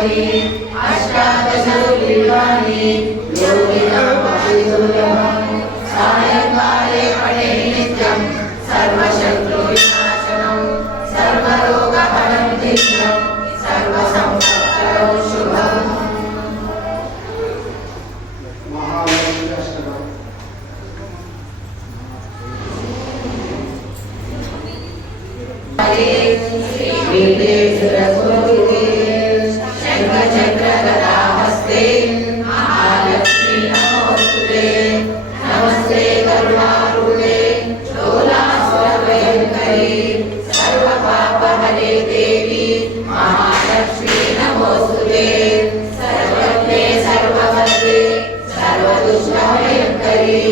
गौरी अष्टादशोलिवानि योगिनमपि दुर्लभम् सायंकाले पठे नित्यं सर्वशत्रुविनाशनं सर्वरोगहरं नित्यं सर्वसंपत्करं शुभम्। शंखचक्रगदाहस्ते महालक्ष्मी नमोस्तुते नमस्ते करुणारूढे शूलासुरभयङ्करी सर्वपापहरे देवी महालक्ष्मी नमोस्तुते सर्वज्ञे सर्ववरदे सर्वदुष्टभयङ्करी